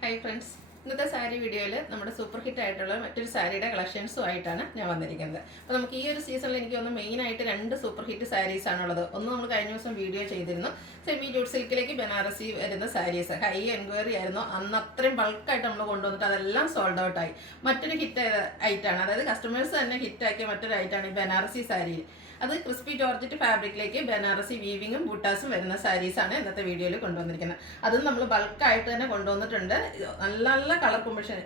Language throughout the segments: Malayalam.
ഹായ് ഫ്രണ്ട്സ്, ഇന്നത്തെ സാരി വീഡിയോയിൽ നമ്മുടെ സൂപ്പർ ഹിറ്റ് ആയിട്ടുള്ള മറ്റൊരു സാരിയുടെ കളക്ഷൻസുമായിട്ടാണ് ഞാൻ വന്നിരിക്കുന്നത്. അപ്പോൾ നമുക്ക് ഈ ഒരു സീസണിൽ എനിക്ക് തോന്നുന്നു മെയിനായിട്ട് രണ്ട് സൂപ്പർ ഹിറ്റ് സാരീസ് ആണുള്ളത്. ഒന്ന് നമ്മൾ കഴിഞ്ഞ ദിവസം വീഡിയോ ചെയ്തിരുന്നു, സെമി ജൂട്ട് സിൽക്കിലേക്ക് ബനാറസി വരുന്ന സാരീസ്. ഹൈ എൻക്വയറി ആയിരുന്നു അന്ന്, അത്രയും ബൾക്കായിട്ട് നമ്മൾ കൊണ്ടുവന്നിട്ട് അതെല്ലാം സോൾഡ് ഔട്ട് ആയി. മറ്റൊരു ഹിറ്റ് ഐറ്റാണ്, അതായത് കസ്റ്റമേഴ്സ് തന്നെ ഹിറ്റാക്കിയ മറ്റൊരു ഐറ്റാണ് ഈ ബനാറസി സാരി. അത് ക്രിസ്പി ജോർജറ്റ് ഫാബ്രിക്കിലേക്ക് ബനാറസി വീവിങ്ങും ബൂട്ടാസും വരുന്ന സാരീസാണ് ഇന്നത്തെ വീഡിയോയിൽ കൊണ്ടുവന്നിരിക്കുന്നത്. അതും നമ്മൾ ബൾക്കായിട്ട് തന്നെ കൊണ്ടുവന്നിട്ടുണ്ട്. നല്ല നല്ല കളർ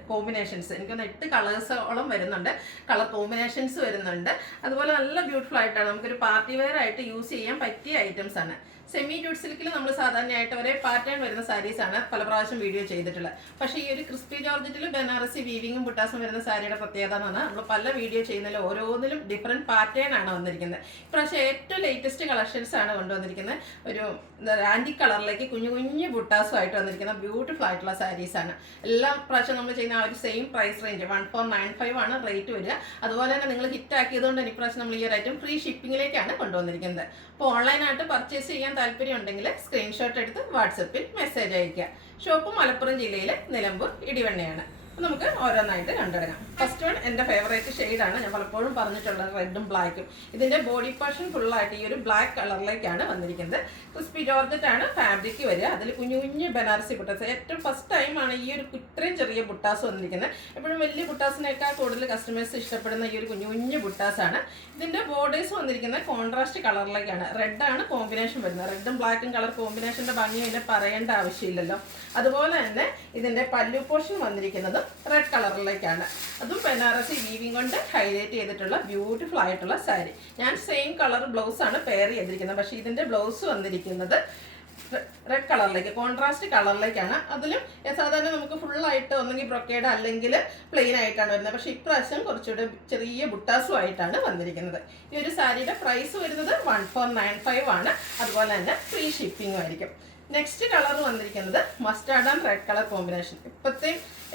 കോമ്പിനേഷൻസ്, എനിക്കൊന്ന് 8 കളേഴ്സോളം വരുന്നുണ്ട്. കളർ കോമ്പിനേഷൻസ് വരുന്നുണ്ട്. അതുപോലെ നല്ല ബ്യൂട്ടിഫുൾ ആയിട്ടാണ്, നമുക്കൊരു പാർട്ടി വെയർ ആയിട്ട് യൂസ് ചെയ്യാൻ പറ്റിയ ഐറ്റംസ് ആണ്. സെമി ജൂട്ട് സിൽക്കിൽ നമ്മൾ സാധാരണയായിട്ട് ഒരേ പാറ്റേൺ വരുന്ന സാരീസാണ് പല പ്രാവശ്യം വീഡിയോ ചെയ്തിട്ടുള്ളത്. പക്ഷേ ഈ ഒരു ക്രിസ്പി ജോർജറ്റിൽ ബനാറസി വീവിങ്ങും ബുട്ടാസും വരുന്ന സാരിയുടെ പ്രത്യേകത എന്ന് പറഞ്ഞാൽ നമ്മൾ പല വീഡിയോ ചെയ്യുന്നതിൽ ഓരോന്നിലും ഡിഫറെൻറ്റ് പാറ്റേൺ ആണ് വന്നിരിക്കുന്നത്. ഇപ്രാവശ്യം ഏറ്റവും ലേറ്റസ്റ്റ് കളക്ഷൻസ് ആണ് കൊണ്ടുവന്നിരിക്കുന്നത്. ഒരു ആൻറ്റി കളറിലേക്ക് കുഞ്ഞു കുഞ്ഞു ബുട്ടാസും ആയിട്ട് വന്നിരിക്കുന്ന ബ്യൂട്ടിഫുൾ ആയിട്ടുള്ള സാരീസാണ്. എല്ലാ പ്രാവശ്യം നമ്മൾ ചെയ്യുന്ന ആ ഒരു സെയിം പ്രൈസ് റേഞ്ച് 1495 ആണ് റേറ്റ് വരിക. അതുപോലെ തന്നെ നിങ്ങൾ ഹിറ്റ് ആക്കിയതുകൊണ്ട് തന്നെ ഇപ്രാവശ്യം നമ്മൾ ഈ ഒരു ഐറ്റം ഫ്രീ ഷിപ്പിങ്ങിലേക്കാണ് കൊണ്ടുവന്നിരിക്കുന്നത്. അപ്പോൾ ഓൺലൈനായിട്ട് പർച്ചേസ് ചെയ്യാൻ താല്പര്യം ഉണ്ടെങ്കിൽ സ്ക്രീൻഷോട്ട് എടുത്ത് വാട്സപ്പിൽ മെസ്സേജ് അയയ്ക്കുക. ഷോപ്പ് മലപ്പുറം ജില്ലയിലെ നിലമ്പൂർ ഇടിവണ്ണയാണ്. അപ്പോൾ നമുക്ക് ഓരോന്നായിട്ട് കണ്ടെടുക്കാം. ഫസ്റ്റ് വൺ എൻ്റെ ഫേവറേറ്റ് ഷെയ്ഡാണ്, ഞാൻ പലപ്പോഴും പറഞ്ഞിട്ടുള്ളത് റെഡും ബ്ലാക്കും. ഇതിൻ്റെ ബോഡി പോർഷൻ ഫുള്ളായിട്ട് ഈ ഒരു ബ്ലാക്ക് കളറിലേക്കാണ് വന്നിരിക്കുന്നത്. ക്രിസ്പി ജോർജറ്റ് ആണ് ഫാബ്രിക് വരിക. അതിൽ കുഞ്ഞു കുഞ്ഞു ബനാറസി ബുട്ടാസ്, ഏറ്റവും ഫസ്റ്റ് ടൈമാണ് ഈ ഒരു ഇത്രയും ചെറിയ ബുട്ടാസ് വന്നിരിക്കുന്നത്. എപ്പോഴും വലിയ ബുട്ടാസിനേക്കാൾ കൂടുതൽ കസ്റ്റമേഴ്സ് ഇഷ്ടപ്പെടുന്ന ഈ ഒരു കുഞ്ഞു കുഞ്ഞു ബുട്ടാസാണ്. ഇതിൻ്റെ ബോർഡേഴ്സ് വന്നിരിക്കുന്നത് കോൺട്രാസ്റ്റ് കളറിലേക്കാണ്. റെഡാണ് കോമ്പിനേഷൻ വരുന്നത്. റെഡും ബ്ലാക്കും കളർ കോമ്പിനേഷൻ്റെ ഭംഗി ഇതിനെ പറയേണ്ട ആവശ്യമില്ലല്ലോ. അതുപോലെ തന്നെ ഇതിൻ്റെ പല്ലു പോർഷൻ വന്നിരിക്കുന്നത് റെഡ് കളറിലേക്കാണ്. അതും ബനാറസി വീവിങ് കൊണ്ട് ഹൈലൈറ്റ് ചെയ്തിട്ടുള്ള ബ്യൂട്ടിഫുൾ ആയിട്ടുള്ള സാരി. ഞാൻ സെയിം കളർ ബ്ലൗസാണ് പെയർ ചെയ്തിരിക്കുന്നത്, പക്ഷേ ഇതിൻ്റെ ബ്ലൗസ് വന്നിരിക്കുന്നത് റെഡ് കളറിലേക്ക്, കോൺട്രാസ്റ്റ് കളറിലേക്കാണ്. അതിലും സാധാരണ നമുക്ക് ഫുള്ളായിട്ട് ഒന്നെങ്കിൽ ബ്രൊക്കേഡ് അല്ലെങ്കിൽ പ്ലെയിൻ ആയിട്ടാണ് വരുന്നത്. പക്ഷേ ഇപ്രാവശ്യം കുറച്ചുകൂടെ ചെറിയ ബുട്ടാസും ആയിട്ടാണ് വന്നിരിക്കുന്നത്. ഈ ഒരു സാരിയുടെ പ്രൈസ് വരുന്നത് 1495 ആണ്. അതുപോലെ തന്നെ ഫ്രീ ഷിപ്പിംഗും ആയിരിക്കും. നെക്സ്റ്റ് കളർ വന്നിരിക്കുന്നത് mustard and red colour combination. ഇപ്പോഴത്തെ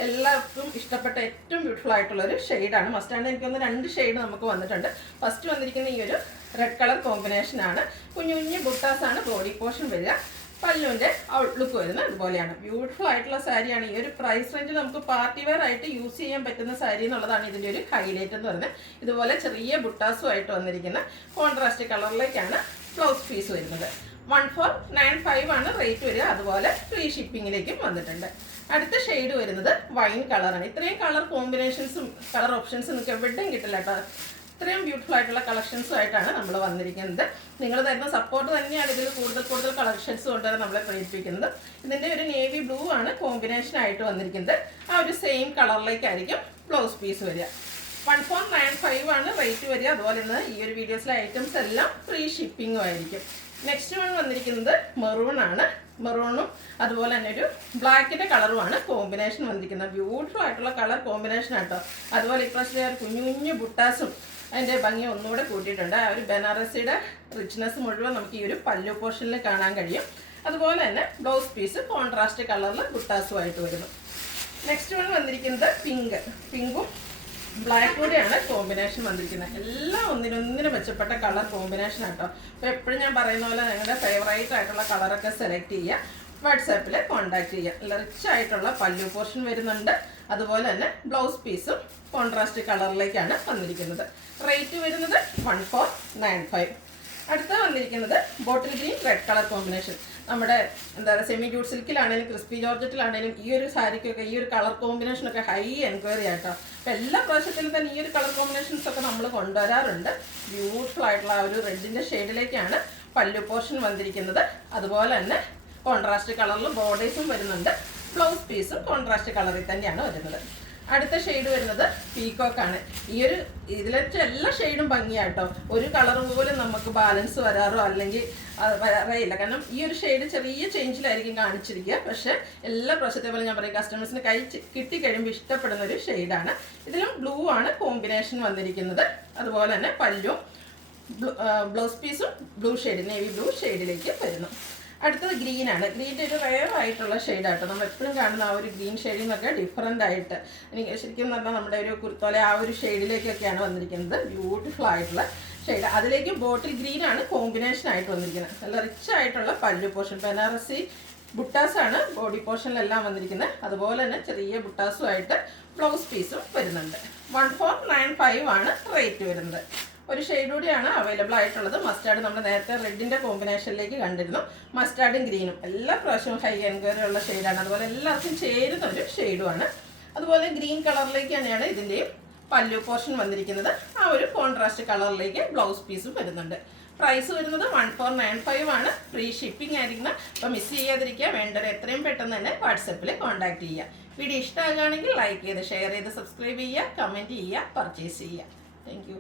എല്ലാവർക്കും ഇഷ്ടപ്പെട്ട ഏറ്റവും ബ്യൂട്ടിഫുൾ ആയിട്ടുള്ളൊരു ഷെയ്ഡാണ്. മസ്റ്റാർഡ് എനിക്കൊന്ന് 2 ഷെയ്ഡ് നമുക്ക് വന്നിട്ടുണ്ട്. ഫസ്റ്റ് വന്നിരിക്കുന്ന ഈ ഒരു റെഡ് കളർ കോമ്പിനേഷനാണ്. കുഞ്ഞു കുഞ്ഞു ബുട്ടാസാണ് ബോഡി പോർഷൻ വരിക. പല്ലുവിൻ്റെ ഔട്ട്ലുക്ക് വരുന്നത് അതുപോലെയാണ്. ബ്യൂട്ടിഫുൾ ആയിട്ടുള്ള സാരിയാണ്. ഈ ഒരു പ്രൈസ് റേഞ്ചിൽ നമുക്ക് പാർട്ടി വെയർ ആയിട്ട് യൂസ് ചെയ്യാൻ പറ്റുന്ന സാരി എന്നുള്ളതാണ് ഇതിൻ്റെ ഒരു ഹൈലൈറ്റ് എന്ന് പറയുന്നത്. ഇതുപോലെ ചെറിയ ബുട്ടാസും ആയിട്ട് വന്നിരിക്കുന്ന കോൺട്രാസ്റ്റ് കളറിലേക്കാണ് ബ്ലൗസ് പീസ് വരുന്നത്. 1495 ആണ് റേറ്റ് വരിക. അതുപോലെ ഫ്രീ ഷിപ്പിങ്ങിലേക്കും വന്നിട്ടുണ്ട്. അടുത്ത ഷെയ്ഡ് വരുന്നത് വൈൻ കളറാണ്. ഇത്രയും കളർ കോമ്പിനേഷൻസും കളർ ഓപ്ഷൻസും നിങ്ങൾക്ക് എവിടെയും കിട്ടില്ല കേട്ടോ. ഇത്രയും ബ്യൂട്ടിഫുൾ ആയിട്ടുള്ള കളക്ഷൻസും ആയിട്ടാണ് നമ്മൾ വന്നിരിക്കുന്നത്. നിങ്ങൾ തരുന്ന സപ്പോർട്ട് തന്നെയാണ് ഇതിൽ കൂടുതൽ കളക്ഷൻസ് കൊണ്ടുവരാൻ നമ്മളെ പ്രേരിപ്പിക്കുന്നത്. ഇതിൻ്റെ ഒരു നേവി ബ്ലൂ ആണ് കോമ്പിനേഷൻ ആയിട്ട് വന്നിരിക്കുന്നത്. ആ ഒരു സെയിം കളറിലേക്കായിരിക്കും ബ്ലൗസ് പീസ് വരിക. 1495 ആണ് റേറ്റ് വരിക. അതുപോലെ തന്നെ ഈ ഒരു വീഡിയോസിലെ ഐറ്റംസ് എല്ലാം ഫ്രീ ഷിപ്പിങ്ങും ആയിരിക്കും. നെക്സ്റ്റ് വൺ വന്നിരിക്കുന്നത് മെറൂൺ ആണ്. മെറൂണും അതുപോലെ തന്നെ ഒരു ബ്ലാക്കിൻ്റെ കളറുമാണ് കോമ്പിനേഷൻ വന്നിരിക്കുന്നത്. ബ്യൂട്ടിഫുൾ ആയിട്ടുള്ള കളർ കോമ്പിനേഷൻ ആട്ടോ. അതുപോലെ ഇപ്രാവശ്യം കുഞ്ഞു കുഞ്ഞു ബുട്ടാസും അതിൻ്റെ ഭംഗി ഒന്നുകൂടെ കൂട്ടിയിട്ടുണ്ട്. ആ ഒരു ബനാറസിയുടെ റിച്ച്നെസ് മുഴുവൻ നമുക്ക് ഈ ഒരു പല്ലു പോർഷനിൽ കാണാൻ കഴിയും. അതുപോലെ തന്നെ ബ്ലൗസ് പീസ് കോൺട്രാസ്റ്റ് കളറിൽ ബുട്ടാസുമായിട്ട് വരുന്നു. നെക്സ്റ്റ് വൺ വന്നിരിക്കുന്നത് പിങ്കും ബ്ലാക്ക് കൂടെയാണ് കോമ്പിനേഷൻ വന്നിരിക്കുന്നത്. എല്ലാം ഒന്നിനൊന്നിനും മെച്ചപ്പെട്ട കളർ കോമ്പിനേഷൻ ആട്ടോ. അപ്പോൾ എപ്പോഴും ഞാൻ പറയുന്ന പോലെ നിങ്ങളുടെ ഫേവറേറ്റ് ആയിട്ടുള്ള കളറൊക്കെ സെലക്ട് ചെയ്യുക, വാട്സാപ്പിൽ കോൺടാക്ട് ചെയ്യുക. നല്ല റിച്ച് ആയിട്ടുള്ള പല്ലു പോർഷൻ വരുന്നുണ്ട്. അതുപോലെ തന്നെ ബ്ലൗസ് പീസും കോൺട്രാസ്റ്റ് കളറിലേക്കാണ് വന്നിരിക്കുന്നത്. റേറ്റ് വരുന്നത് 1495. അടുത്ത വന്നിരിക്കുന്നത് bottle green red colour combination. നമ്മുടെ എന്താ പറയുക, സെമി ജൂട്ട് സിൽക്കിലാണെങ്കിലും ക്രിസ്പി ജോർജറ്റിലാണെങ്കിലും ഈ ഒരു സാരിക്കൊക്കെ ഈ ഒരു കളർ കോമ്പിനേഷനൊക്കെ ഹൈ എൻക്വയറി ആയിട്ടോ. അപ്പോൾ എല്ലാ പ്രാവശ്യത്തിലും തന്നെ ഈ ഒരു കളർ കോമ്പിനേഷൻസൊക്കെ നമ്മൾ കൊണ്ടുവരാറുണ്ട്. ബ്യൂട്ടിഫുൾ ആയിട്ടുള്ള ആ ഒരു റെഡിൻ്റെ ഷെയ്ഡിലേക്കാണ് പല്ലു പോർഷൻ വന്നിരിക്കുന്നത്. അതുപോലെ തന്നെ കോൺട്രാസ്റ്റ് കളറിൽ ബോർഡേഴ്സും വരുന്നുണ്ട്. ബ്ലൗസ് പീസും കോൺട്രാസ്റ്റ് കളറിൽ തന്നെയാണ് വരുന്നത്. അടുത്ത ഷെയ്ഡ് വരുന്നത് പീക്കോക്കാണ്. ഈ ഒരു ഇതിലത്തെ എല്ലാ ഷെയ്ഡും ഭംഗിയാട്ടോ. ഒരു കളർ പോലും നമുക്ക് ബാലൻസ് വരാറോ അല്ലെങ്കിൽ അറിയില്ല. കാരണം ഈ ഒരു ഷെയ്ഡ് ചെറിയ ചേഞ്ചിലായിരിക്കും കാണിച്ചിരിക്കുക. പക്ഷേ എല്ലാ പ്രാവശ്യത്തെ പോലെ ഞാൻ പറയും, കസ്റ്റമേഴ്സിന് കിട്ടിക്കഴിയുമ്പോൾ ഇഷ്ടപ്പെടുന്ന ഒരു ഷെയ്ഡാണ്. ഇതിലും ബ്ലൂ ആണ് കോമ്പിനേഷൻ വന്നിരിക്കുന്നത്. അതുപോലെ തന്നെ പല്ലും ബ്ലൗസ് പീസും ബ്ലൂ ഷെയ്ഡ്, നേവി ബ്ലൂ ഷെയ്ഡിലേക്ക് വരുന്നു. അടുത്തത് ഗ്രീൻ ആണ്. ഗ്രീൻ്റെ ഒരു റെയർ ആയിട്ടുള്ള ഷെയ്ഡാട്ടോ. നമ്മൾ എപ്പോഴും കാണുന്ന ആ ഒരു ഗ്രീൻ ഷെയ്ഡിൽ നിന്നൊക്കെ ഡിഫറൻ്റ് ആയിട്ട് എനിക്ക് ശരിക്കും പറഞ്ഞാൽ നമ്മുടെ ഒരു കുർത്തോലെ ആ ഒരു ഷെയ്ഡിലേക്കൊക്കെയാണ് വന്നിരിക്കുന്നത്. ബ്യൂട്ടിഫുൾ ആയിട്ടുള്ള ഷെയ്ഡ്. അതിലേക്ക് ബോട്ടിൽ ഗ്രീൻ ആണ് കോമ്പിനേഷൻ ആയിട്ട് വന്നിരിക്കുന്നത്. നല്ല റിച്ച് ആയിട്ടുള്ള പല്ലു പോർഷൻ. ബനാറസി ബുട്ടാസാണ് ബോഡി പോർഷനിലെല്ലാം വന്നിരിക്കുന്നത്. അതുപോലെ തന്നെ ചെറിയ ബുട്ടാസുമായിട്ട് ബ്ലൗസ് പീസും വരുന്നുണ്ട്. 1495 ആണ് റേറ്റ് വരുന്നത്. ഒരു ഷെയ്ഡ് കൂടിയാണ് അവൈലബിൾ ആയിട്ടുള്ളത്. മസ്റ്റാർഡ് നമ്മൾ നേരത്തെ റെഡിൻ്റെ കോമ്പിനേഷനിലേക്ക് കണ്ടിരുന്നു. മസ്റ്റാർഡും ഗ്രീനും എല്ലാ പ്രാവശ്യവും ഹൈ എൻക്വയറി ഉള്ള ഷെയ്ഡാണ്. അതുപോലെ എല്ലാവർക്കും ചേരുന്ന ഒരു ഷെയ്ഡുമാണ്. അതുപോലെ ഗ്രീൻ കളറിലേക്ക് തന്നെയാണ് ഇതിൻ്റെയും പല്ലു പോർഷൻ വന്നിരിക്കുന്നത്. ആ ഒരു കോൺട്രാസ്റ്റ് കളറിലേക്ക് ബ്ലൗസ് പീസും വരുന്നുണ്ട്. പ്രൈസ് വരുന്നത് 1495 ആണ്. ഫ്രീ ഷിപ്പിംഗ് ആയിരിക്കുന്നത്. അപ്പോൾ മിസ് ചെയ്യാതിരിക്കുക. വേണ്ടവർ എത്രയും പെട്ടെന്ന് തന്നെ വാട്സപ്പിൽ കോൺടാക്ട് ചെയ്യുക. വീഡിയോ ഇഷ്ടമാകുകയാണെങ്കിൽ ലൈക്ക് ചെയ്ത് ഷെയർ ചെയ്ത് സബ്സ്ക്രൈബ് ചെയ്യുക, കമൻറ്റ് ചെയ്യുക, പർച്ചേസ് ചെയ്യുക. താങ്ക്